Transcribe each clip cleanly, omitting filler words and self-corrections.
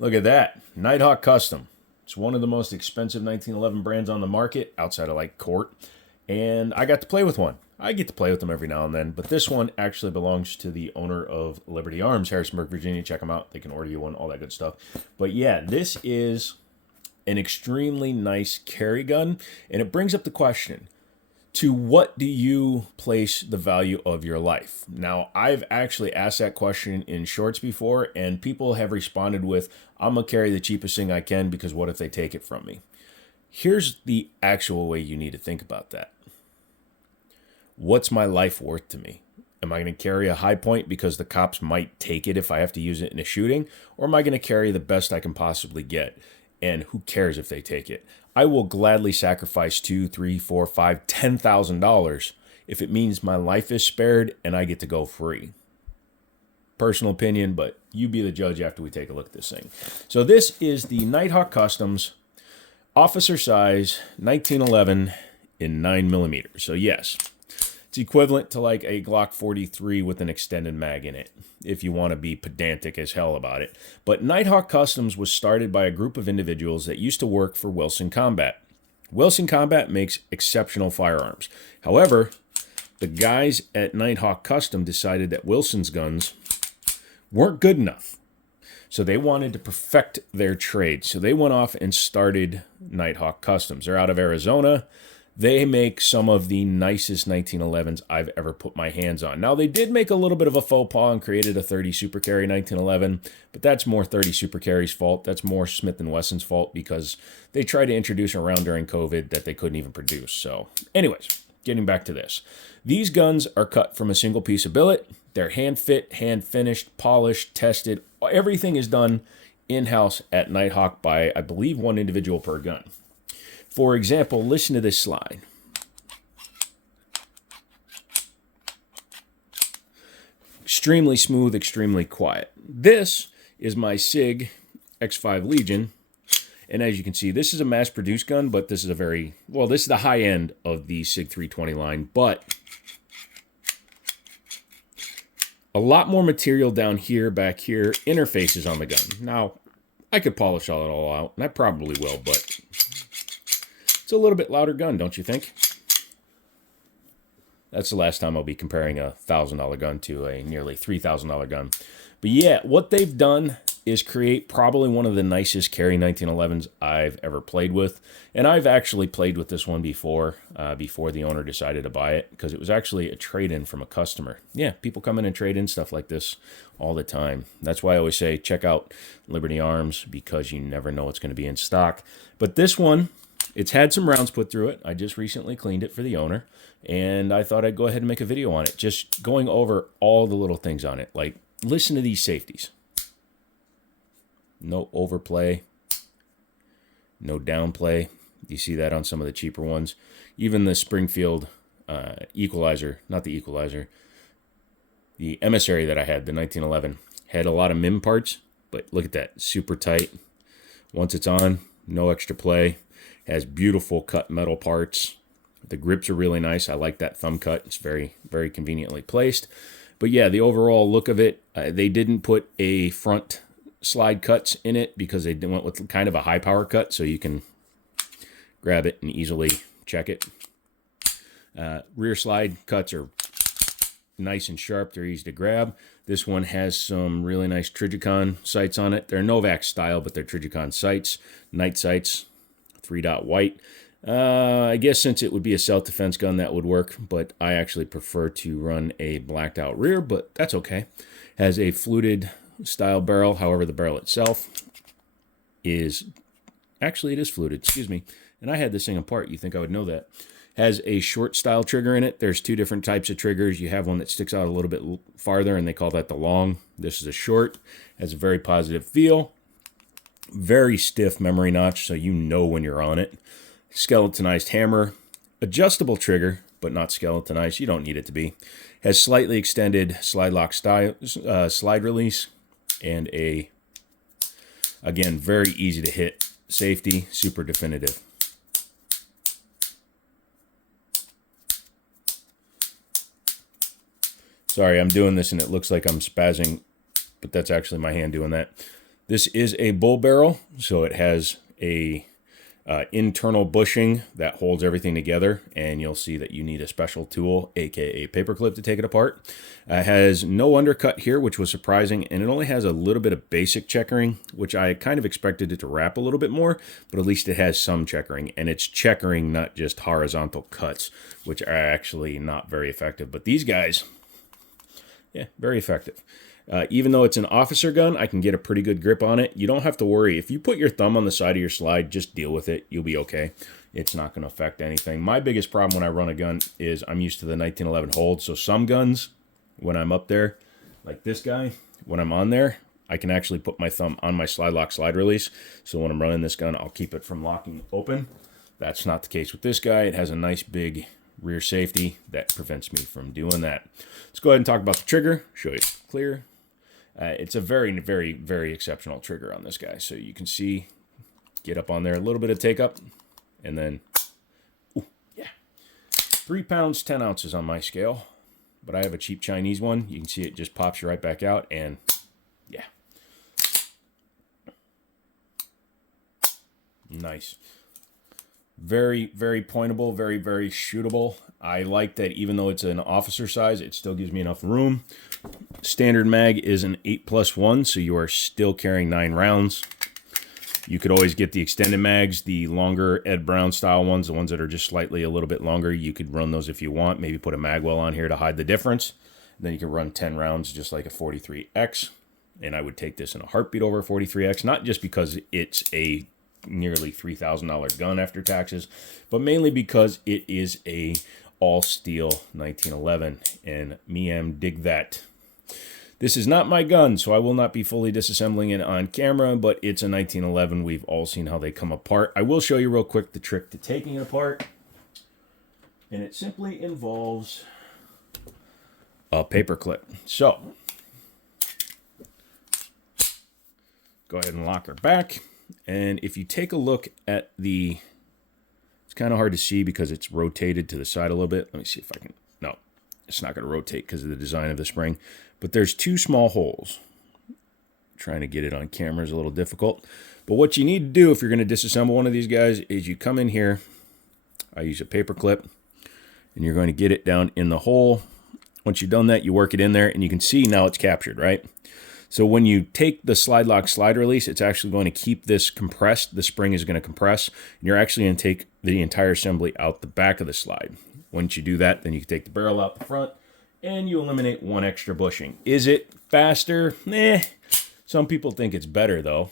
Look at that. Knighthawk Custom. It's one of the most expensive 1911 brands on the market outside of like Court. And I got to play with one. I get to play with them every now and then, but this one actually belongs to the owner of Liberty Arms, Harrisonburg, Virginia. Check them out. They can order you one, all that good stuff. But yeah, this is an extremely nice carry gun, and it brings up the question, to what do you place the value of your life? Now, I've actually asked that question in shorts before, and people have responded with, I'm going to carry the cheapest thing I can because what if they take it from me? Here's the actual way you need to think about that. What's my life worth to me? Am I going to carry a high point because the cops might take it if I have to use it in a shooting? Or am I going to carry the best I can possibly get? And who cares if they take it? I will gladly sacrifice $2, $3, $4, $5, $10,000 if it means my life is spared and I get to go free. Personal opinion, but you be the judge after we take a look at this thing. So this is the Knighthawk Customs officer size 1911 in 9mm. So yes, it's equivalent to like a Glock 43 with an extended mag in it, if you want to be pedantic as hell about it. But Knighthawk Customs was started by a group of individuals that used to work for Wilson Combat. Wilson Combat makes exceptional firearms. However, the guys at Knighthawk Custom decided that Wilson's guns weren't good enough. So they wanted to perfect their trade. So they went off and started Knighthawk Customs. They're out of Arizona. They make some of the nicest 1911s I've ever put my hands on. Now, they did make a little bit of a faux pas and created a 30 Super Carry 1911, but that's more 30 Super Carry's fault. That's more Smith & Wesson's fault because they tried to introduce a round during COVID that they couldn't even produce. So anyways, getting back to this. These guns are cut from a single piece of billet. They're hand fit, hand finished, polished, tested. Everything is done in-house at Knighthawk by, I believe, one individual per gun. For example, listen to this slide. Extremely smooth, extremely quiet. This is my SIG X5 Legion. And as you can see, this is a mass-produced gun, but this is a very, well, this is the high end of the SIG 320 line, but a lot more material down here, back here, interfaces on the gun. Now, I could polish all it all out, and I probably will, but it's a little bit louder gun, don't you think? That's the last time I'll be comparing a $1,000 gun to a nearly $3,000 gun. But yeah, what they've done is create probably one of the nicest carry 1911s I've ever played with. And I've actually played with this one before the owner decided to buy it, because it was actually a trade-in from a customer. Yeah, people come in and trade in stuff like this all the time. That's why I always say check out Liberty Arms, because you never know what's going to be in stock. But this one, it's had some rounds put through it. I just recently cleaned it for the owner, and I thought I'd go ahead and make a video on it, just going over all the little things on it. Like, listen to these safeties. No overplay, no downplay. You see that on some of the cheaper ones. Even the Springfield equalizer, not the equalizer, the emissary that I had, the 1911, had a lot of MIM parts, but look at that, super tight. Once it's on, no extra play. Has beautiful cut metal parts. The grips are really nice. I like that thumb cut. It's very, very conveniently placed. But yeah, the overall look of it, they didn't put a front slide cuts in it because they went with kind of a high power cut, so you can grab it and easily check it. Rear slide cuts are nice and sharp. They're easy to grab. This one has some really nice Trijicon sights on it. They're Novak style, but they're Trijicon sights. Night sights, 3-dot white. I guess since it would be a self-defense gun, that would work, but I actually prefer to run a blacked out rear, but that's okay. Has a fluted style barrel. However, the barrel itself is, actually it is fluted, excuse me. And I had this thing apart. You think I would know that. Has a short style trigger in it. There's two different types of triggers. You have one that sticks out a little bit farther, and they call that the long. This is a short. Has a very positive feel. Very stiff memory notch, so you know when you're on it. Skeletonized hammer. Adjustable trigger, but not skeletonized. You don't need it to be. Has slightly extended slide lock style, slide release, and a, again, very easy to hit safety, super definitive. Sorry, I'm doing this and it looks like I'm spazzing, but that's actually my hand doing that. This is a bull barrel, so it has a internal bushing that holds everything together, and you'll see that you need a special tool, aka paperclip, to take it apart. It has no undercut here, which was surprising, and it only has a little bit of basic checkering, which I kind of expected it to wrap a little bit more, but at least it has some checkering, and it's checkering, not just horizontal cuts, which are actually not very effective. But these guys, yeah, very effective. Even though it's an officer gun, I can get a pretty good grip on it. You don't have to worry. If you put your thumb on the side of your slide, just deal with it. You'll be okay. It's not going to affect anything. My biggest problem when I run a gun is I'm used to the 1911 hold. So some guns, when I'm up there, like this guy, when I'm on there, I can actually put my thumb on my slide lock slide release. So when I'm running this gun, I'll keep it from locking open. That's not the case with this guy. It has a nice big rear safety that prevents me from doing that. Let's go ahead and talk about the trigger. Show you clear. It's a very, very, very exceptional trigger on this guy. So you can see, get up on there, a little bit of take up, and then, ooh, yeah. 3 pounds, 10 ounces on my scale. But I have a cheap Chinese one. You can see it just pops right back out, and yeah. Nice. Very, very pointable, very, very shootable. I like that even though it's an officer size, it still gives me enough room. Standard mag is an 8+1, so you are still carrying 9 rounds. You could always get the extended mags, the longer Ed Brown style ones, the ones that are just slightly a little bit longer. You could run those if you want. Maybe put a mag well on here to hide the difference. Then you can run 10 rounds just like a 43X. And I would take this in a heartbeat over a 43X, not just because it's a nearly $3,000 gun after taxes, but mainly because it is a all steel 1911, and me am dig that. This is not my gun, so I will not be fully disassembling it on camera, but it's a 1911. We've all seen how they come apart. I will show you real quick the trick to taking it apart, and it simply involves a paper clip. So go ahead and lock her back. And if you take a look at the, it's kind of hard to see because it's rotated to the side a little bit. Let me see if I can, no, it's not going to rotate because of the design of the spring. But there's 2 small holes. Trying to get it on camera is a little difficult. But what you need to do if you're going to disassemble one of these guys is you come in here, I use a paper clip, and you're going to get it down in the hole. Once you've done that, you work it in there, and you can see now it's captured, right? So when you take the slide lock slide release, it's actually going to keep this compressed. The spring is going to compress, and you're actually going to take the entire assembly out the back of the slide. Once you do that, then you can take the barrel out the front, and you eliminate 1 extra bushing. Is it faster? Some people think it's better, though.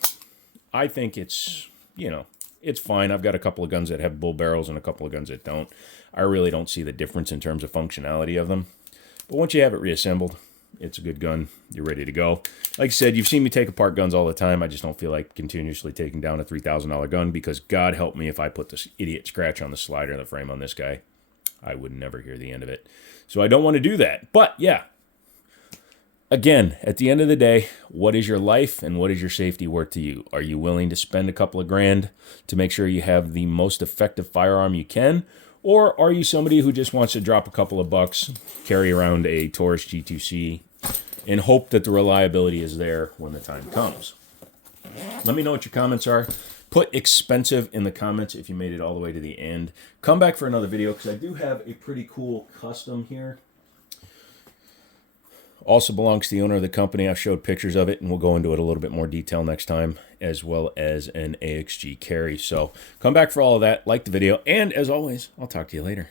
I think it's, you know, it's fine. I've got a couple of guns that have bull barrels and a couple of guns that don't. I really don't see the difference in terms of functionality of them. But once you have it reassembled, it's a good gun. You're ready to go. Like I said, you've seen me take apart guns all the time. I just don't feel like continuously taking down a $3,000 gun because God help me if I put this idiot scratch on the slider and the frame on this guy. I would never hear the end of it. So I don't want to do that. But yeah, again, at the end of the day, what is your life and what is your safety worth to you? Are you willing to spend a couple of grand to make sure you have the most effective firearm you can? Or are you somebody who just wants to drop a couple of bucks, carry around a Taurus G2C, and hope that the reliability is there when the time comes? Let me know what your comments are. Put expensive in the comments if you made it all the way to the end. Come back for another video because I do have a pretty cool custom here. Also belongs to the owner of the company. I showed pictures of it, and we'll go into it a little bit more detail next time, as well as an AXG carry. So come back for all of that. Like the video, and as always, I'll talk to you later.